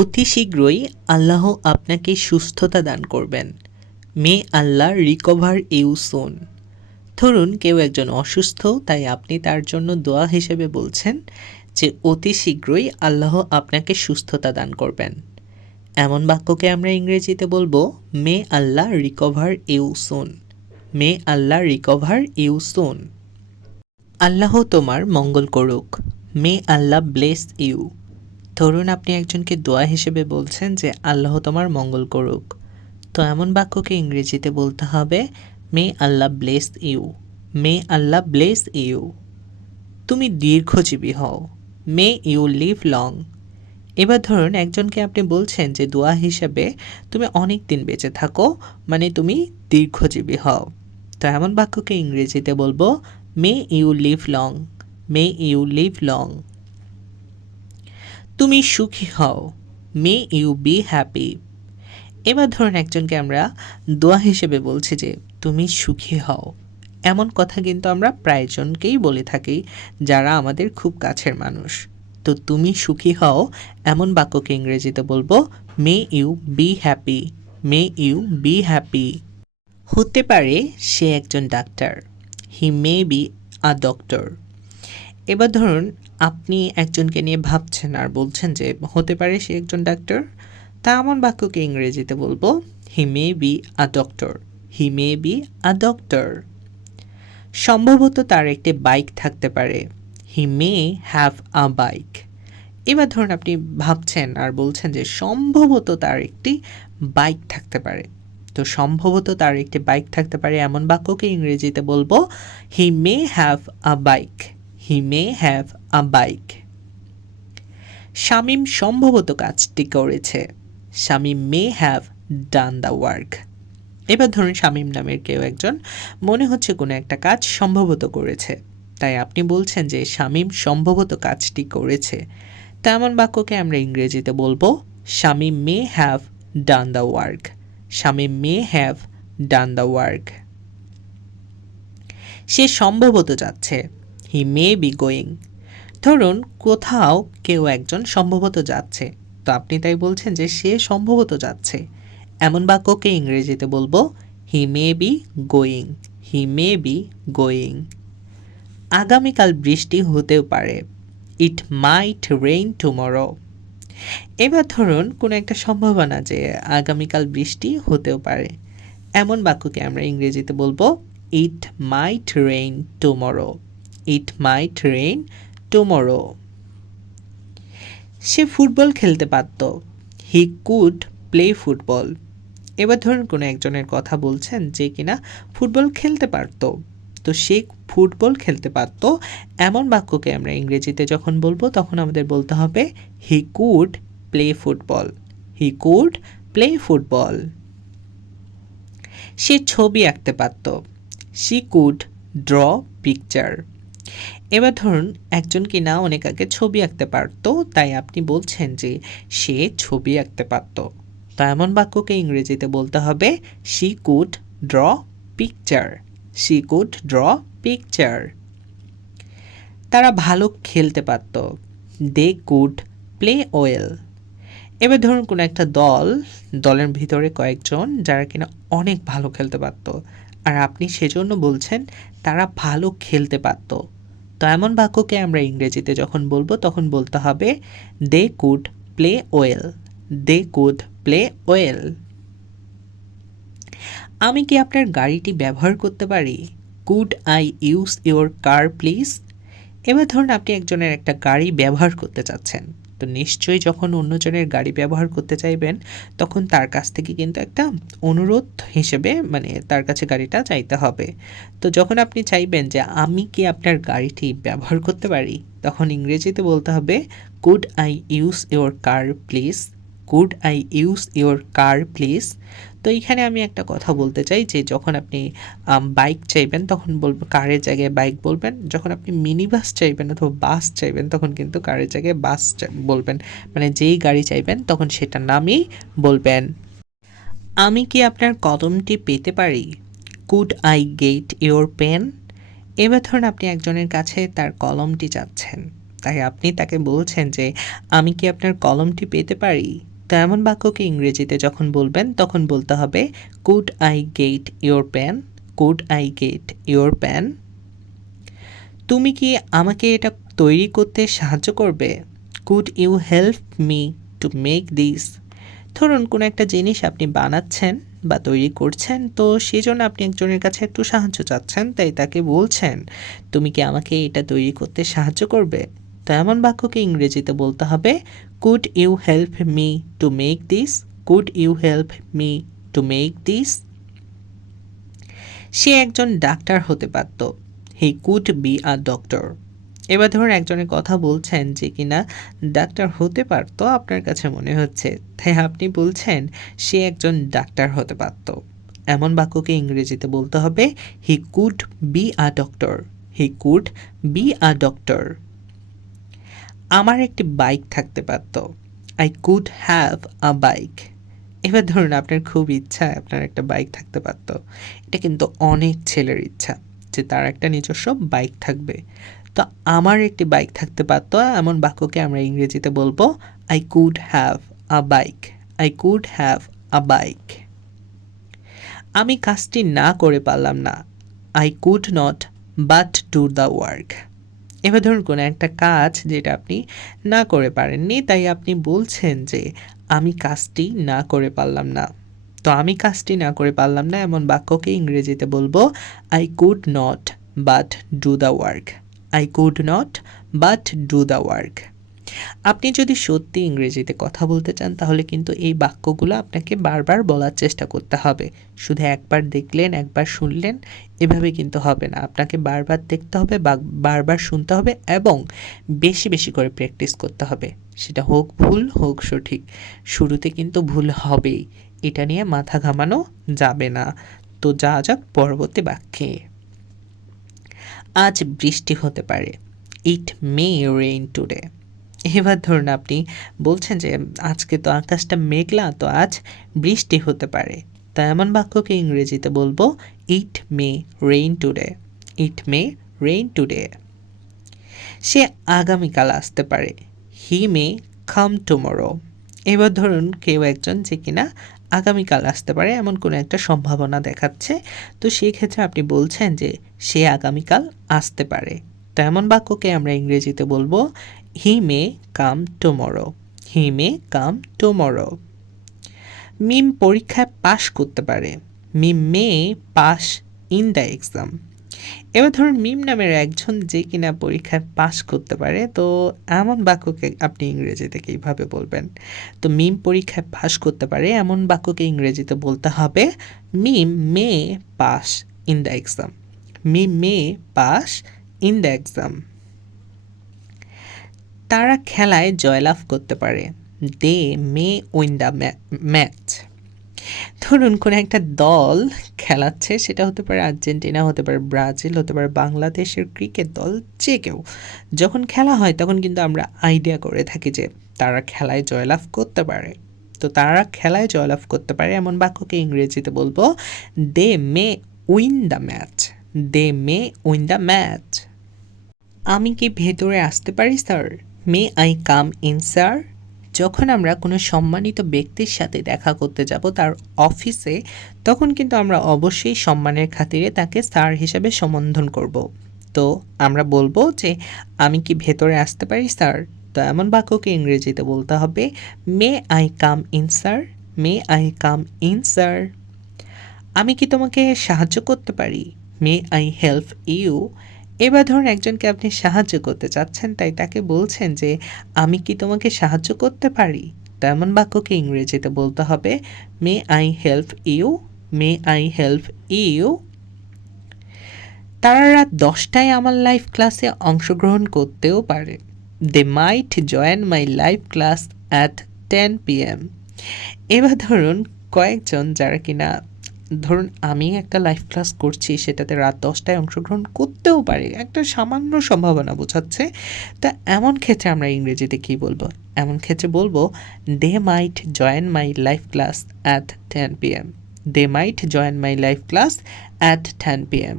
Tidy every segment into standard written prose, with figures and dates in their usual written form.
অতি শীঘ্রই আল্লাহ আপনাকে সুস্থতা দান করবেন। মে আল্লাহ রিকভার ইউ সুন। ধরুন কেউ একজন অসুস্থ, তাই আপনি তার জন্য দোয়া হিসেবে বলছেন যে অতি শীঘ্রই আল্লাহ আপনাকে সুস্থতা দান করবেন। এমন বাক্যকে আমরা ইংরেজিতে বলবো may Allah recover you soon. May Allah recover you soon. আল্লাহ তোমার মঙ্গল করুক। May Allah bless you. ধরুন আপনি একজনকে দোয়া হিসেবে বলছেন যে আল্লাহ তোমার মঙ্গল করুক, তো এমন বাক্যকে ইংরেজিতে বলতে হবে may Allah bless you. May Allah bless you. তুমি দীর্ঘজীবী হও। May you live long. এবার ধরুন একজনকে আপনি বলছেন যে দোয়া হিসেবে তুমি অনেক দিন বেঁচে থাকো, মানে তুমি দীর্ঘজীবী হও, তো এমন বাক্যকে ইংরেজিতে বলবো may you live long. May you live long. তুমি সুখী হও। May you be happy. এবার ধরুন একজনকে আমরা দোয়া হিসেবে বলছি যে তুমি সুখী হও, এমন কথা কিন্তু আমরা প্রায়জনকেই বলে থাকি যারা আমাদের খুব কাছের মানুষ। তো তুমি সুখী হও এমন বাক্যকে ইংরেজিতে বলবো may you be happy. May you be happy. হতে পারে সে একজন ডাক্তার। He may be a doctor. এবার ধরুন আপনি একজনকে নিয়ে ভাবছেন আর বলছেন যে হতে পারে সে একজন ডাক্তার, তা এমন বাক্যকে ইংরেজিতে বলবো he may be a doctor. He may be a doctor. সম্ভবত তার একটি বাইক থাকতে পারে। He may have a bike. এবার ধরুন আপনি ভাবছেন আর বলছেন যে সম্ভবত তার একটি বাইক থাকতে পারে, তো সম্ভবত তার একটি বাইক থাকতে পারে এমন বাক্যকে ইংরেজিতে বলবো he may have a bike. He may have a bike. Shamim সম্ভবত কাজটি করেছে। Shamim may have done the work. এবার ধরুন শামীম নামের কেউ একজন মনে হচ্ছে কোনো একটা কাজ সম্ভবত করেছে, তাই আপনি বলছেন যে শামীম সম্ভবত কাজটি করেছে, তেমন বাক্যকে আমরা ইংরেজিতে বলবো Shamim may have done the work. Shamim may have done the work. সে সম্ভবত যাচ্ছে। He may be going. ধরুন কোথাও কেউ একজন সম্ভবত যাচ্ছে, তো আপনি তাই বলছেন যে সে সম্ভবত যাচ্ছে, এমন বাক্যকে ইংরেজিতে বলবো he may be going. He may be going. আগামীকাল বৃষ্টি হতেও পারে। It might rain tomorrow. এবার ধরুন কোনো একটা সম্ভাবনা যে আগামীকাল বৃষ্টি হতেও পারে, এমন বাক্যকে আমরা ইংরেজিতে বলবো ইট মাইট রেইন টুমরো। ইট মাইট রেইন টুমরো। সে ফুটবল খেলতে পারত। হি কুড প্লে ফুটবল। এবার ধরুন কোনো একজনের কথা বলছেন যে কিনা ফুটবল খেলতে পারত, তো সে ফুটবল খেলতে পারত এমন বাক্যকে আমরা ইংরেজিতে যখন বলবো তখন আমাদের বলতে হবে he could play football. He could play football. সে ছবি আঁকতে পারত। She could draw picture. এবার ধরুন একজন কিনা অনেক আগে ছবি আঁকতে পারতো, তাই আপনি বলছেন যে সে ছবি আঁকতে পারত, তো এমন বাক্যকে ইংরেজিতে বলতে হবে she could draw picture. She could draw picture. তারা ভালো খেলতে পারত। They could play well. এবার ধরুন কোনো একটা দলের ভিতরে কয়েকজন যারা কিনা অনেক ভালো খেলতে পারত, আর আপনি সেজন্য বলছেন তারা ভালো খেলতে পারত, তো এমন বাক্যকে আমরা ইংরেজিতে যখন বলবো তখন বলতে হবে they could play well. They could play well. আমি কি আপনার গাড়িটি ব্যবহার করতে পারি? Could I use your car please. এবার ধরুন আপনি একজনের একটা গাড়ি ব্যবহার করতে চাচ্ছেন, তো নিশ্চয়ই যখন অন্যজনের গাড়ি ব্যবহার করতে চাইবেন তখন তার কাছ থেকে কিন্তু একটা অনুরোধ হিসেবে মানে তার কাছে গাড়িটা চাইতে হবে। তো যখন আপনি চাইবেন যে আমি কি আপনার গাড়িটি ব্যবহার করতে পারি, তখন ইংরেজিতে বলতে হবে could I use your car please. Could I use your car please. তো এইখানে আমি একটা কথা বলতে চাই যে যখন আপনি বাইক চাইবেন তখন বলবেন কারের জায়গায় বাইক বলবেন, যখন আপনি মিনি বাস চাইবেন অথবা বাস চাইবেন তখন কিন্তু কারের জায়গায় বাস বলবেন, মানে যেই গাড়ি চাইবেন তখন সেটার নামই বলবেন। আমি কি আপনার কলমটি পেতে পারি? Could I get your pen. এবার ধরুন আপনি একজনের কাছে তার কলমটি চাচ্ছেন, তাই আপনি তাকে বলছেন যে, "আমি কি আপনার কলমটি পেতে পারি?" তো এমন বাক্যকে ইংরেজিতে যখন বলবেন তখন বলতে হবে, "Could I get your pen? Could I get your pen?" তুমি কি আমাকে এটা তৈরি করতে সাহায্য করবে? Could you help me to make this? ধরুন কোনো একটা জিনিস আপনি বানাচ্ছেন বা তৈরি করছেন, তো সেজন্য আপনি একজনের কাছে একটু সাহায্য চাচ্ছেন, তাই তাকে বলছেন, "তুমি কি আমাকে এটা তৈরি করতে সাহায্য করবে?" তো এমন বাক্যকে ইংরেজিতে বলতে হবে, "Could you help me to make this? Could you help me to make this?" সে একজন ডাক্তার হতে পারত। He could be a doctor. এবার ধরুন একজনের কথা বলছেন যে কিনা ডাক্তার হতে পারত আপনার কাছে মনে হচ্ছে, তাই আপনি বলছেন সে একজন ডাক্তার হতে পারত। এমন বাক্যকে ইংরেজিতে বলতে হবে, He could be a doctor. He could be a doctor. আমার একটি বাইক থাকতে পারত। I could have a bike. এবার ধরুন আপনার খুব ইচ্ছা আপনার একটা বাইক থাকতে পারত। এটা কিন্তু অনেক ছেলের ইচ্ছা যে তার একটা নিজস্ব বাইক থাকবে। তো আমার একটি বাইক থাকতে পারত এমন বাক্যকে আমরা ইংরেজিতে বলবো, I could have a bike. I could have a bike. আমি কাজটি না করে পারলাম না। I could not but do the work. এবার ধরুন কোনো একটা কাজ যেটা আপনি না করে পারেননি, তাই আপনি বলছেন যে, "আমি কাজটি না করে পারলাম না।" তো আমি কাজটি না করে পারলাম না এমন বাক্যকে ইংরেজিতে বলবো, I could not but do the work. I could not but do the work. আপনি যদি সত্যি ইংরেজিতে কথা বলতে চান তাহলে কিন্তু এই বাক্যগুলো আপনাকে বারবার বলার চেষ্টা করতে হবে। শুধু একবার দেখলেন, একবার শুনলেন এভাবে কিন্তু হবে না। আপনাকে বারবার দেখতে হবে বা বারবার শুনতে হবে এবং বেশি, বেশি করে প্র্যাকটিস করতে হবে। সেটা হোক ভুল, হোক সঠিক। শুরুতে কিন্তু ভুল হবেই। এটা নিয়ে মাথা ঘামানো যাবে না। তো যাওয়া যাক পরবর্তী বাক্যে। আজ বৃষ্টি হতে পারে। It may rain today. এবার ধরুন আপনি বলছেন যে আজকে তো আকাশটা মেঘলা, তো আজ বৃষ্টি হতে পারে। তো এমন বাক্যকে ইংরেজিতে বলবো, ইট মে রেইন টুডে। ইট মে রেইন টুডে। সে আগামীকাল আসতে পারে। He May come tomorrow. এবার ধরুন কেউ একজন যে কিনা আগামীকাল আসতে পারে এমন কোনো একটা সম্ভাবনা দেখাচ্ছে, তো সেই ক্ষেত্রে আপনি বলছেন যে সে আগামীকাল আসতে পারে। তো এমন বাক্যকে আমরা ইংরেজিতে বলবো, he May come tomorrow. He May come tomorrow. মিম পরীক্ষায় পাশ করতে পারে। মিম may pass in the exam. এবার ধরুন মিম নামের একজন যে কিনা পরীক্ষায় পাশ করতে পারে, তো এমন বাক্যকে আপনি ইংরেজিতে কীভাবে বলবেন? তো মিম পরীক্ষায় পাশ করতে পারে এমন বাক্যকে ইংরেজিতে বলতে হবে, Mim may pass in the exam. Mim may pass in the exam. তারা খেলায় জয়লাভ করতে পারে। They may win the match. ধরুন কোনো একটা দল খেলাচ্ছে, সেটা হতে পারে আর্জেন্টিনা, হতে পারে ব্রাজিল, হতে পারে বাংলাদেশের ক্রিকেট দল, যে কেউ। যখন খেলা হয় তখন কিন্তু আমরা আইডিয়া করে থাকি যে তারা খেলায় জয়লাভ করতে পারে। তো তারা খেলায় জয়লাভ করতে পারে এমন বাক্যকে ইংরেজিতে বলবো, they may win the match. They may win the match. আমি কি ভেতরে আসতে পারি sir? May I come in sir? যখন আমরা কোনো সম্মানিত ব্যক্তির সাথে দেখা করতে যাব তার অফিসে, তখন কিন্তু আমরা অবশ্যই সম্মানের খাতিরে তাকে স্যার হিসেবে সম্বোধন করব। তো আমরা বলবো যে, আমি কি ভেতরে আসতে পারি স্যার? তো এমন বাক্যকে ইংরেজিতে বলতে হবে, may I come in sir? May I come in sir? আমি কি তোমাকে সাহায্য করতে পারি? May I help you? এবার ধরুন একজনকে আপনি সাহায্য করতে চাচ্ছেন, তাই তাকে বলছেন যে, আমি কি তোমাকে সাহায্য করতে পারি? তো এমন বাক্যকে ইংরেজিতে বলতে হবে, may I help you? May I help you? তারা রাত 10টায় আমার লাইভ ক্লাসে অংশগ্রহণ করতেও পারে। They might join my live class at 10 PM। এবার ধরুন কয়েকজন যারা কিনা, ধরুন আমি একটা লাইভ ক্লাস করছি, সেটাতে রাত 10টায় অংশগ্রহণ করতেও পারে, একটা সামান্য সম্ভাবনা বোঝাচ্ছে। তা এমন ক্ষেত্রে আমরা ইংরেজিতে কী বলবো? এমন ক্ষেত্রে বলবো, they might join my live class at 10 PM। They might join my live class at 10 PM।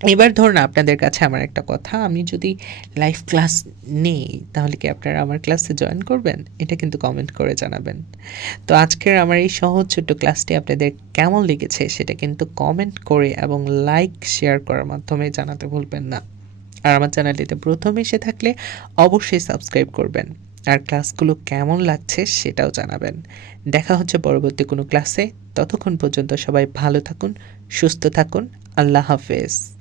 এবার ধরুন আপনাদের কাছে আমার একটা কথা, আমি যদি লাইভ ক্লাস নেই তাহলে কি আপনারা আমার ক্লাসে জয়েন করবেন? এটা কিন্তু কমেন্ট করে জানাবেন। তো আজকের আমার এই সহজ ছোট্ট ক্লাসটি আপনাদের কেমন লেগেছে সেটা কিন্তু কমেন্ট করে এবং লাইক শেয়ার করার মাধ্যমে জানাতে ভুলবেন না। আর আমার চ্যানেলটিতে প্রথম এসে থাকলে অবশ্যই সাবস্ক্রাইব করবেন। আর ক্লাসগুলো কেমন লাগছে সেটাও জানাবেন। দেখা হচ্ছে পরবর্তী কোনো ক্লাসে। ততক্ষণ পর্যন্ত সবাই ভালো থাকুন, সুস্থ থাকুন। আল্লাহ হাফেজ।